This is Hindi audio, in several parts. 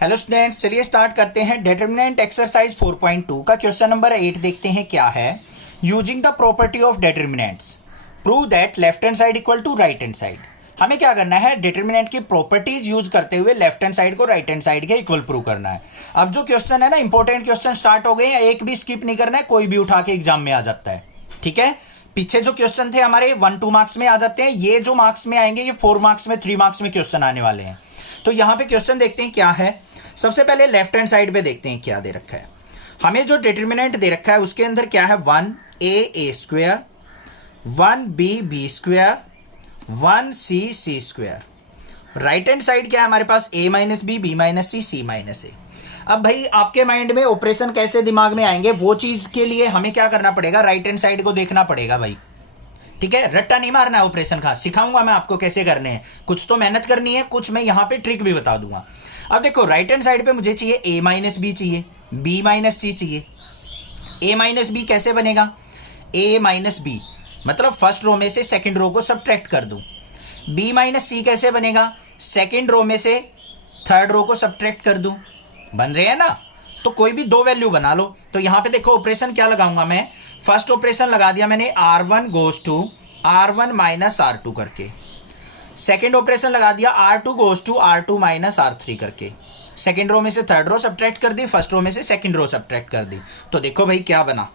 हेलो स्टूडेंट्स, चलिए स्टार्ट करते हैं। डिटरमिनेंट एक्सरसाइज 4.2 का क्वेश्चन नंबर 8 देखते हैं क्या है। Using the property of determinants prove that left hand side equal to right hand side. हमें क्या करना है, डिटरमिनेंट की प्रॉपर्टीज यूज करते हुए लेफ्ट हैंड साइड को राइट हैंड साइड के इक्वल प्रूव करना है। अब जो क्वेश्चन है ना, इंपॉर्टेंट क्वेश्चन स्टार्ट हो गए हैं, एक भी स्किप नहीं करना है, कोई भी उठा के एग्जाम में आ जाता है। ठीक है, पीछे जो क्वेश्चन थे हमारे 1-2 मार्क्स में आ जाते हैं, ये जो मार्क्स में आएंगे ये 4 मार्क्स में 3 मार्क्स में क्वेश्चन आने वाले हैं। तो यहां पे क्वेश्चन देखते हैं क्या है। सबसे पहले लेफ्ट हैंड साइड पे देखते हैं क्या दे रखा है। हमें जो डिटरमिनेंट दे रखा है उसके अंदर क्या है, 1a square, 1b square, 1c square. Right hand side क्या है हमारे पास, a minus B, B minus C, C minus A. अब भाई आपके माइंड में ऑपरेशन कैसे दिमाग में आएंगे, वो चीज के लिए हमें क्या करना पड़ेगा, राइट हैंड साइड को देखना पड़ेगा भाई। ठीक है, रट्टा नहीं मारना है ऑपरेशन का, सिखाऊंगा मैं आपको कैसे करने हैं। कुछ तो मेहनत करनी है, कुछ मैं यहां पे ट्रिक भी बता दूंगा। अब देखो, राइट हैंड साइड पे मुझे चाहिए a माइनस बी चाहिए, b माइनस सी चाहिए। a माइनस बी कैसे बनेगा, a माइनस बी मतलब फर्स्ट रो में से सेकंड रो को सब्ट्रैक्ट कर दूं। b माइनस सी कैसे बनेगा, सेकंड रो में से थर्ड रो को सब्ट्रैक्ट कर दूं। बन रहे हैं ना, तो कोई भी दो वैल्यू बना लो। तो यहां पे देखो ऑपरेशन क्या लगाऊंगा मैं, फर्स्ट ऑपरेशन लगा दिया मैंने r1 goes to r1 minus r2 करके। सेकेंड ऑपरेशन लगा दिया r2 goes to r2 minus r3 करके। सेकेंड रो में से थर्ड रो सब्ट्रैक्ट कर दी, फर्स्ट रो में से सेकेंड रो सब्ट्रैक्ट कर दी। तो देखो भाई क्या बना,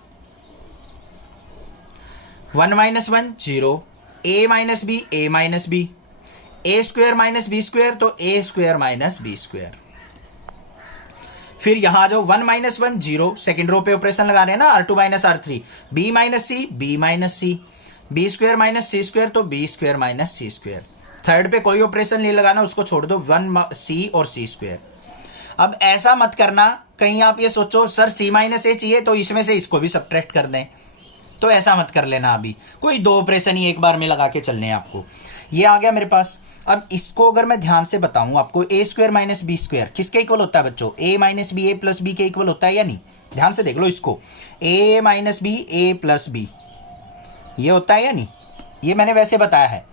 1 minus 1 0, a minus B, a minus B, a square minus B square, तो a square minus B square. फिर यहां जो 1 माइनस 1 0, सेकेंड रो पे ऑपरेशन लगा रहे हैं ना, r2 minus r3, b minus C, b minus C, B square minus C square, तो B square minus C square. Third पे कोई ऑपरेशन नहीं लगाना, उसको छोड़ दो, 1 सी और सी स्क्वायर। अब ऐसा मत करना कहीं आप ये सोचो सर c माइनस ए चाहिए तो इसमें से इसको भी सब्ट्रैक्ट कर दें, तो ऐसा मत कर लेना। अभी कोई दो ऑपरेशन ही एक बार में लगा के चलने हैं आपको। ये आ गया मेरे पास। अब इसको अगर मैं ध्यान से बताऊं आपको, a square minus B square किसके इक्वल होता है बच्चों, a minus B, a plus B के इक्वल होता है या नहीं। ध्यान से देख लो इसको, a minus B, a plus B, ये होता है या नहीं, ये मैंने वैसे बताया है।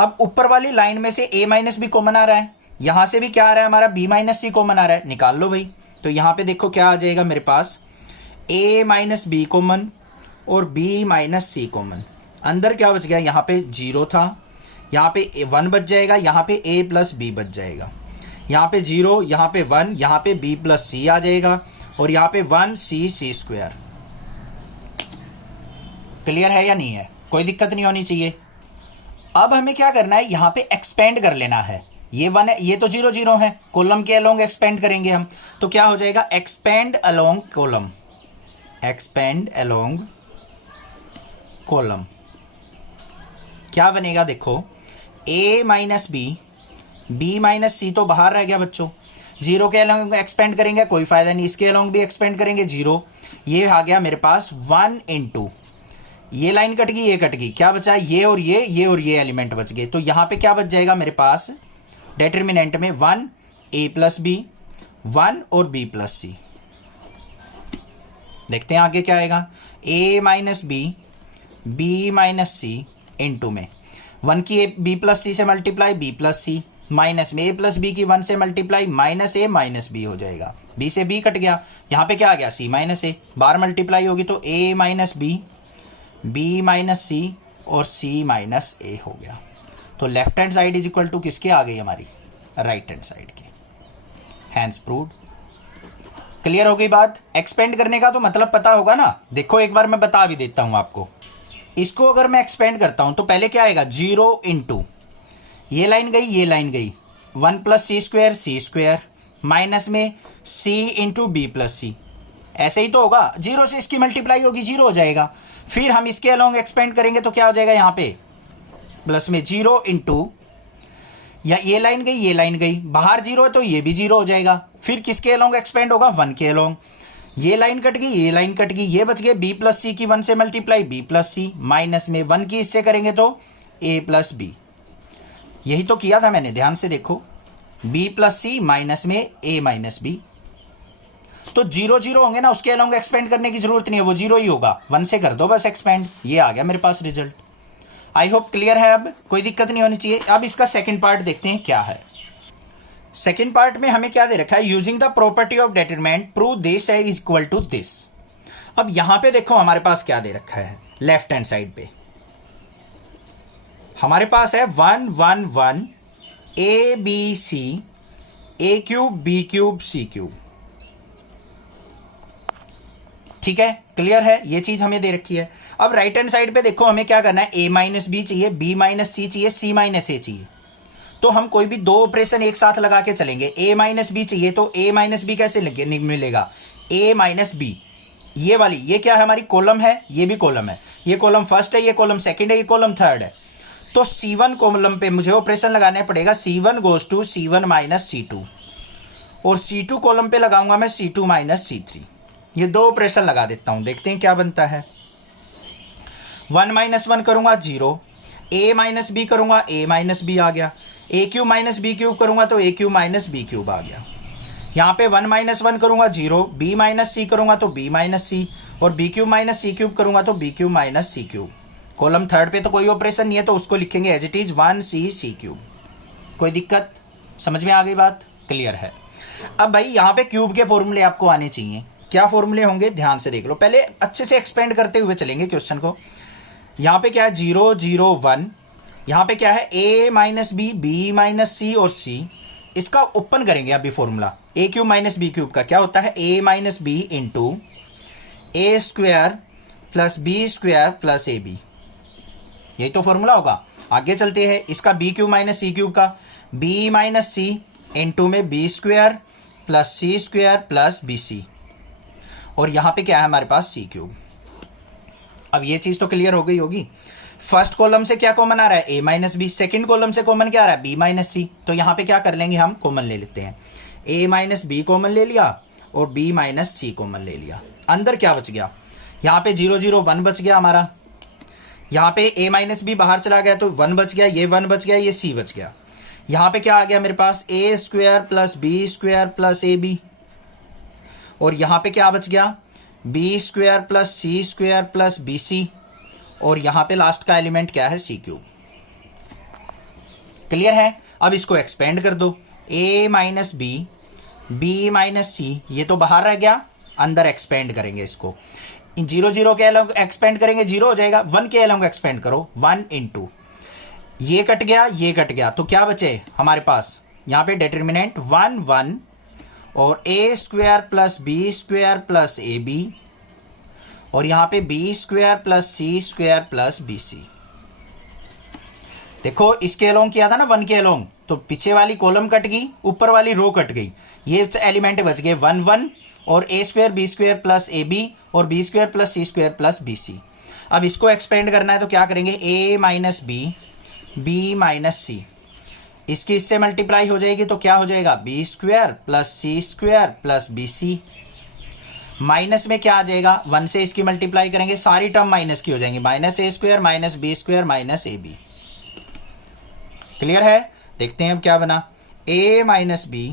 अब ऊपर वाली लाइन में से a माइनस बी कॉमन आ रहा है, यहां से भी क्या आ रहा है हमारा, b माइनस सी कॉमन आ रहा है, निकाल लो भाई। तो यहां पे देखो क्या आ जाएगा मेरे पास, a माइनस बी कॉमन और b माइनस सी कॉमन। अंदर क्या बच गया, यहाँ पे 0 था, यहाँ पे 1 बच जाएगा, यहाँ पे a प्लस बी बच जाएगा। यहाँ पे 0, यहाँ पे 1, यहाँ पे b प्लस सी आ जाएगा, और यहाँ पे 1c सी स्क्वायर। क्लियर है या नहीं है, कोई दिक्कत नहीं होनी चाहिए। अब हमें क्या करना है, यहाँ पे एक्सपेंड कर लेना है। ये 1 है, ये तो 0 0 है, कॉलम के अलोंग एक्सपेंड करेंगे हम, तो क्या हो जाएगा, expand along column, expand along column. क्या बनेगा देखो, a minus B, b minus C तो बाहर रह गया बच्चों, 0 के अलोंग एक्सपेंड करेंगे कोई फायदा नहीं, इसके अलोंग भी एक्सपेंड करेंगे 0। ये आ गया मेरे पास 1 इंटू, ये लाइन कट गई, ये कट गई, क्या बचा, ये और ये और ये एलिमेंट बच गए। तो यहां पे क्या बच जाएगा मेरे पास डिटरमिनेंट में, 1 a प्लस बी, 1 और b प्लस सी। देखते हैं आगे क्या आएगा, a minus B, b minus C into में 1 की b प्लस सी से multiply, b plus C, minus में a प्लस बी की 1 से multiply, minus a minus b हो जाएगा। b से b कट गया, यहाँ पे क्या आ गया, c माइनस a, बार मल्टीप्लाई होगी तो a minus b, b minus c और c माइनस a हो गया। तो left hand side is equal to किसके आ गई हमारी, राइट हैंड साइड के। Hence proved. क्लियर हो गई बात। एक्सपेंड करने का तो मतलब पता होगा ना, देखो एक बार मैं बता भी देता हूं आपको। इसको अगर मैं एक्सपेंड करता हूं तो पहले क्या आएगा, 0 इंटू, ये लाइन गई, ये लाइन गई, 1 plus C square, C square, minus में c इंटू बी प्लस सी, ऐसे ही तो होगा, 0 से इसकी मल्टीप्लाई होगी, 0 हो जाएगा। फिर हम इसके अलोंग एक्सपेंड करेंगे तो क्या हो जाएगा, यहाँ पे प्लस में 0 इंटू, या ये लाइन गई, ये लाइन गई, बाहर 0 है तो ये भी 0 हो जाएगा। फिर किसके अलोंग एक्सपेंड होगा, 1 के अलोंग, ये लाइन कट गई, ये लाइन कट गई, ये बच गए b प्लस सी की 1 से multiply, b plus C, minus में 1 की इससे करेंगे तो a प्लस बी। यही तो किया था मैंने, ध्यान से देखो, b प्लस सी माइनस में a माइनस बी। तो 0 0 होंगे ना, उसके अलोंग एक्सपेंड करने की जरूरत नहीं है, वो 0 ही होगा, 1 से कर दो बस एक्सपेंड। ये आ गया मेरे पास रिजल्ट। आई होप क्लियर है, अब कोई दिक्कत नहीं होनी चाहिए। अब इसका सेकंड पार्ट देखते हैं क्या है। सेकेंड पार्ट में हमें क्या दे रखा है, using the property of determinant prove this is equal to this. अब यहां पे देखो हमारे पास क्या दे रखा है, लेफ्ट हैंड साइड पे हमारे पास है 1 1 1 A B C A cube B cube C cube. ठीक है, क्लियर है, ये चीज हमें दे रखी है। अब राइट हैंड साइड पे देखो हमें क्या करना है, ए माइनस बी चाहिए, बी माइनस सी चाहिए, सी माइनस ए चाहिए। तो हम कोई भी दो ऑपरेशन एक साथ लगा के चलेंगे। ए माइनस बी चाहिए तो ए माइनस बी कैसे मिलेगा, ए माइनस बी, ये वाली, ये क्या है हमारी कॉलम है, ये भी कॉलम है, ये कॉलम फर्स्ट है, ये कॉलम सेकंड है, ये कॉलम थर्ड है। तो C1 कॉलम पे मुझे ऑपरेशन लगाना पड़ेगा, C1 goes to C1 minus C2, और C2 कॉलम पे लगाऊंगा मैं C2 माइनस C3। ये दो ऑपरेशन लगा देता हूं, देखते हैं क्या बनता है। 1 माइनस 1 करूंगा 0, a माइनस बी करूंगा a माइनस बी आ गया, a cube minus B cube करूंगा तो a cube minus B cube आ गया। यहाँ पे 1 माइनस 1 करूंगा 0, b माइनस सी करूंगा तो b माइनस सी, और b cube minus C cube करूंगा तो b cube minus C cube. Column third पे तो कोई ऑपरेशन नहीं है तो उसको लिखेंगे as it is 1c C cube. कोई दिक्कत, समझ में आ गई बात, क्लियर है। अब भाई यहाँ पे क्यूब के फॉर्मूले आपको आने चाहिए। क्या फॉर्मूले होंगे, ध्यान से देख लो, पहले अच्छे से एक्सपेंड करते हुए चलेंगे क्वेश्चन को। यहाँ पे क्या है 0 0 1, यहाँ पे क्या है a minus B, B minus C और c, इसका ओपन करेंगे अभी formula. a cube minus B cube का क्या होता है, a minus B into A square plus B square plus A B, यही तो फॉर्मूला होगा। आगे चलते हैं, इसका B cube minus C cube का बी माइनस सी इंटू में B square plus C square plus B C, और यहां पे क्या है हमारे पास सी क्यूब। अब ये चीज तो क्लियर हो गई होगी। फर्स्ट कॉलम से क्या कॉमन आ रहा है, ए माइनस बी, सेकेंड कॉलम से कॉमन क्या आ रहा है, बी माइनस सी। तो यहां पे क्या कर लेंगे, हम कॉमन ले लेते हैं, ए माइनस बी कॉमन ले लिया और बी माइनस सी कॉमन ले लिया। अंदर क्या बच गया, यहाँ पे 0 0 1 बच गया हमारा, यहाँ पे a माइनस बी बाहर चला गया तो 1 बच गया, ये 1 बच गया, ये c बच गया। यहाँ पे क्या आ गया मेरे पास, a square plus B square plus A B, और यहाँ पे क्या बच गया, B square plus C square plus B C, और यहाँ पे लास्ट का एलिमेंट क्या है, सी क्यूब। क्लियर है। अब इसको एक्सपेंड कर दो, a minus B, B minus C, ये तो बाहर रह गया, अंदर एक्सपेंड करेंगे इसको। 0 0 के अलग एक्सपेंड करेंगे 0 हो जाएगा, 1 के अलग एक्सपेंड करो 1 इंटू, ये कट गया, ये कट गया, तो क्या बचे हमारे पास, यहाँ पे डिटरमिनेंट 1 1 और a square plus B square plus A B, और यहाँ पे B square plus C square plus B C. देखो इसके अलोंग किया था ना 1 के अलोंग, तो पीछे वाली कॉलम कट गई, ऊपर वाली रो कट गई, ये एलिमेंट बच गए 1 1 और a square B square plus A B और B square plus C square plus B C. अब इसको एक्सपेंड करना है तो क्या करेंगे, a minus B, B minus C, इसकी इससे मल्टीप्लाई हो जाएगी तो क्या हो जाएगा, B square plus C square plus B C. Minus में क्या आ जाएगा, 1 से इसकी मल्टीप्लाई करेंगे, सारी टर्म माइनस की हो जाएंगी, minus A square minus B square minus A B. Clear है। देखते हैं अब क्या बना, a minus B,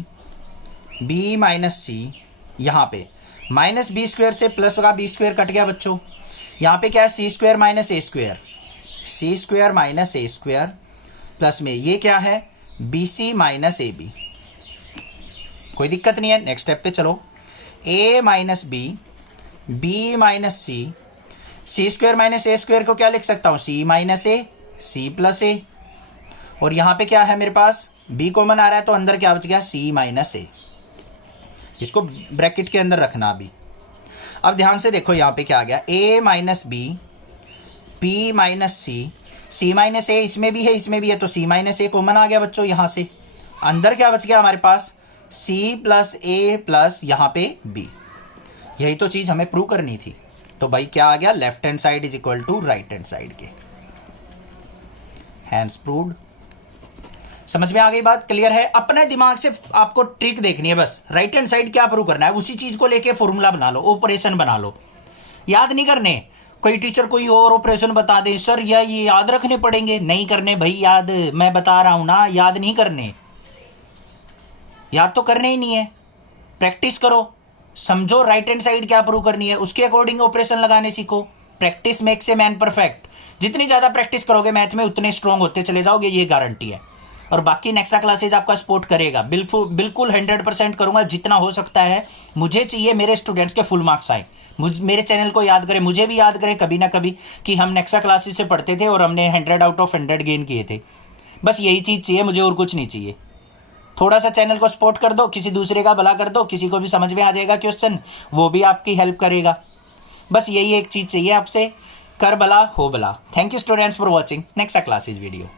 B minus C, यहाँ पे माइनस बी स्क्वायर से प्लस का बी स्क्वायर कट गया बच्चों, यहाँ पे क्या है C square minus A square, C square minus A square plus में ये क्या है, B C minus A B. कोई दिक्कत नहीं है, नेक्स्ट स्टेप पे चलो, a minus B, B minus C, C square minus A square को क्या लिख सकता हूँ, सी माइनस ए, सी प्लस ए, और यहाँ पे क्या है मेरे पास, b कॉमन आ रहा है तो अंदर क्या बच गया, c माइनस ए, इसको ब्रैकेट के अंदर रखना अभी। अब ध्यान से देखो यहाँ पे क्या आ गया, a minus B, p minus C, c minus A इसमें भी है इसमें भी है तो c माइनस ए कॉमन आ गया बच्चों। यहाँ से अंदर क्या बच गया हमारे पास, c प्लस ए प्लस यहाँ पे b। यही तो चीज हमें प्रूव करनी थी। तो भाई क्या आ गया, left hand side is equal to right hand side के। Hence proved. समझ में आ गई बात, क्लियर है। अपने दिमाग से आपको ट्रिक देखनी है बस, राइट हैंड साइड क्या प्रूव करना है, उसी चीज को लेके फॉर्मूला बना लो, ऑपरेशन बना लो। याद नहीं करने, कोई टीचर कोई और ऑपरेशन बता दे, सर ये याद रखने पड़ेंगे, नहीं करने भाई याद, मैं बता रहा हूं ना, याद नहीं करने, याद तो करने ही नहीं है। प्रैक्टिस करो, समझो राइट हैंड साइड क्या प्रूव करनी है, उसके अकॉर्डिंग ऑपरेशन लगाने सीखो। Practice makes a man perfect. जितनी ज्यादा प्रैक्टिस करोगे मैथ में उतने स्ट्रांग होते चले जाओगे, ये गारंटी है। और बाकी नेक्सा क्लासेज आपका सपोर्ट करेगा, बिल्कुल 100% करूंगा, जितना हो सकता है। मुझे चाहिए मेरे स्टूडेंट्स के फुल मार्क्स आए, मेरे चैनल को याद करें, मुझे भी याद करें कभी ना कभी कि हम नेक्सा क्लासेज से पढ़ते थे और हमने 100 आउट ऑफ 100 गेन किए थे। बस यही चीज़ चाहिए मुझे, और कुछ नहीं चाहिए। थोड़ा सा चैनल को सपोर्ट कर दो, किसी दूसरे का भला कर दो, किसी को भी समझ में आ जाएगा क्वेश्चन, वो भी आपकी हेल्प करेगा। बस यही एक चीज़ चाहिए आपसे, कर भला हो भला। Thank you students for watching Nexa classes video.